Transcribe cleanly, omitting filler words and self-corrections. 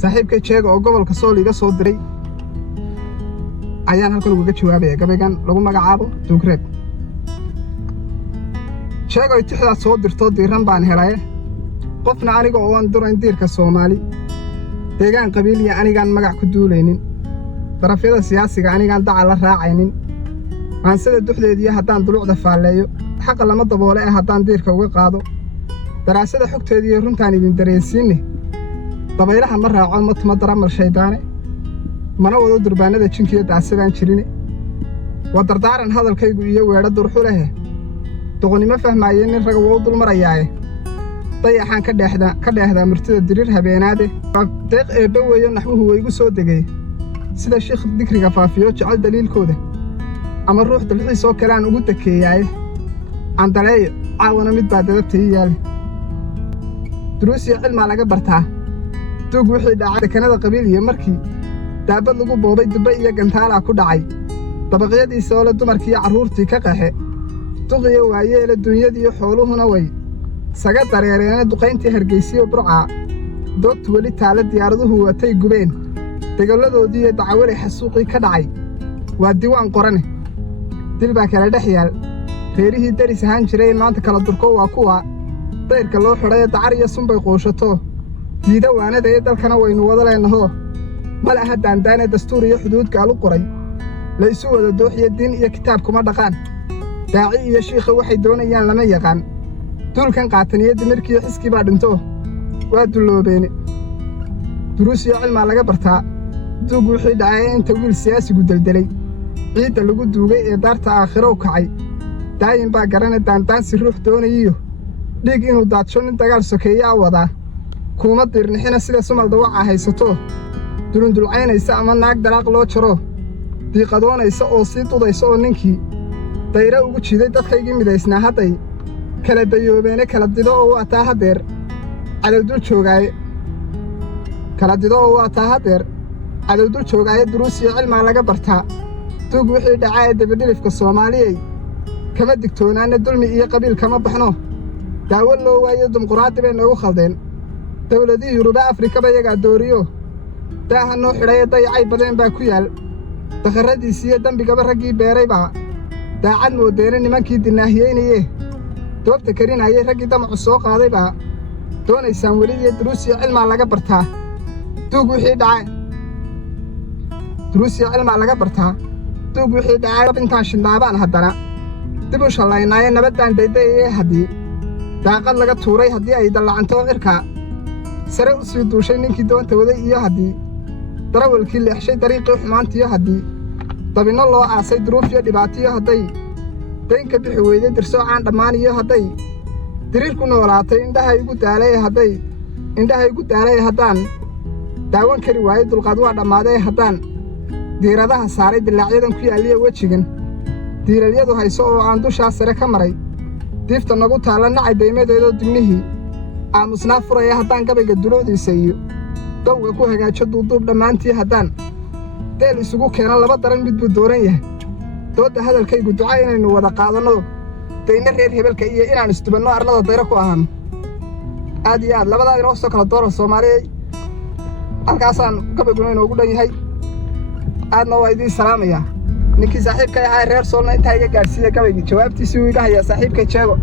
saaxiibkay jeega oo gobolka Sool iga soo diray ayaan halkan uga jawaabaya gabaygan lagu magacaabo Duugreeb. Sheegay tixda soo dirto diiran baan helay qofna aniga oo aan durayn diirka Soomaali deegaan qabiil iyo anigaan magac ku duulaynin darafyada siyaasiga anigaan dacal la raacaynin aan sida duxdeedii haddaan dulucda faaleeyo xaq lama daboole haddaan diirka uga qaado daraasada xogteedii runtaan idin dareensiinne dabaylaha ma raaco matma daramal shaydaane mana wado durbaanada jinkiyo daasadaan jirine waa dardaaran hadalkaygu iyo weedho durxu leh doqonimo fahmaayeen nin raga wuu dul marayaaye dayaxaan ka dheehdaa murtida dirir habeenaade deeq eebba weeyo naxwuhu way igu soo degay sida sheekh dikriga faafiyo jecel daliilkooda ama ruux dalxiis oo kale aan ugu dakeeyay aan daleeyo caawana mid baa dadabta ii yaale duruusiya cilmaa laga bartaa duug wixii dhacay dekanada qabiil iyo markii daabad lagu boobay dubba iyo gantaalaa ku dhacay dabaqyadiisa oo la dumarkiiyo carruurtii ka qaxe duqiyo waayeele dunyadiiyo xooluhuna way saga dareereene duqayntii hargaysiyo burcaa doogtu weli taale diyaaraduhu watay gubeen degalladoodii iyo dacawale xasuuqii ka dhacay waa diiwaan qorane dil baa kala dhex yaal reerihii daris ahaan jiray maanta kala durko waa kuwa dayrka loo xidhayo dacar iyo sunbay quushato diida waanada ee dalkana waynu wada leennahoo mal aha daandaane dastuur iyo xuduud gaal u qoray la isu wada dooxiyo diin iyo kitaab kuma dhaqaan daaci iyo shiikha waxay doonayaan lama yaqaan duulkan qaataniyo dimirkiiyo xiskii baa dhinto waa dulloobeene duruusiyo cilmaa laga bartaa duug wixii dhacay inta wiil siyaasigu deldelay ciidda lagu duugay ee daarta aakhiro u kacay daayin baa garane daandaansi ruux doonayiyo dhiig inuu daadsho nin dagaal sokeeyaa wadaa kuuma diirnixina sida sumal dawacaa haysato dulundulcaynaysa ama naag dalaaq loo jaro diiqadoonaysa oo sii dudaysa oo ninkii dayre ugu jiiday dadkaygii midaysnaa hadday kala dayoobeene kala dido oo waataa haddeer cadowdul joogaaye duruusiyo cilmaa laga bartaa duug wixii dhacaa ee dabadhilifka soomaaliyey kama digtoonaanne dulmi iyo qabiil kama baxno daawo loo waayo dimuquraadi bay noogu khaldeen dawladihii yuruba afrikaba yagaa dooriyo daaha noo xidhaye dayacay badeen baa ku yaal dakharradiisiiyo dembigaba raggii beeray baa daacad moodeene nimankii dinaahiyeynayee doobta karinayay raggii damacu soo qaaday baa doonaysaan weli iyo duruusiyo cilmaa laga bartaa duug wixii dhacay intaan shidnaabaan haddana dib u shallaynaaye nabaddaan daydayayee haddii daaqad laga tuuray haddii ay dallacanto cirkaa sare u sii duushay ninkii doonta waday iyo haddii darawalkii leexshay dariiqii xumaantiyo haddii dabinno loo aasay duruuf iyo dhibaatiyo hadday daynka bixi weyday dirsoocaan dhammaan iyo hadday diriir ku noolaatay indhahay igu daalay haddaan daawan kari waayo dulqaad waa dhammaaday haddaan diiradaha saaray dilaacyadan ku yaalliya wejigan diiralyadu hayso oo aan dushaa sare ka maray diifta nagu taalla nacay daymadeedoo dignihii aamusnaa furaya haddaan gabayga dulucdiisa iyo dawga ku hagaajo duuduub dhammaantii haddaan deel isugu keeno laba daran mid buu dooran yahay doodda hadalkaygu duca inaynu wada qaadanno dayna reer hebelka iyo inaan isdubanno arlada dayro ku ahaanno aad iyo aad labadaa inoo soo kala doora soomaaliyey halkaasaan gabayguna inoogu dhan yahay aadna waa idiin salaamayaa ninkii saaxiibkay ahaa reer Soolna intaa iga gaadhsiiya gabaygii jawaabtiisii uu iga hayaa saaxiibkay jeego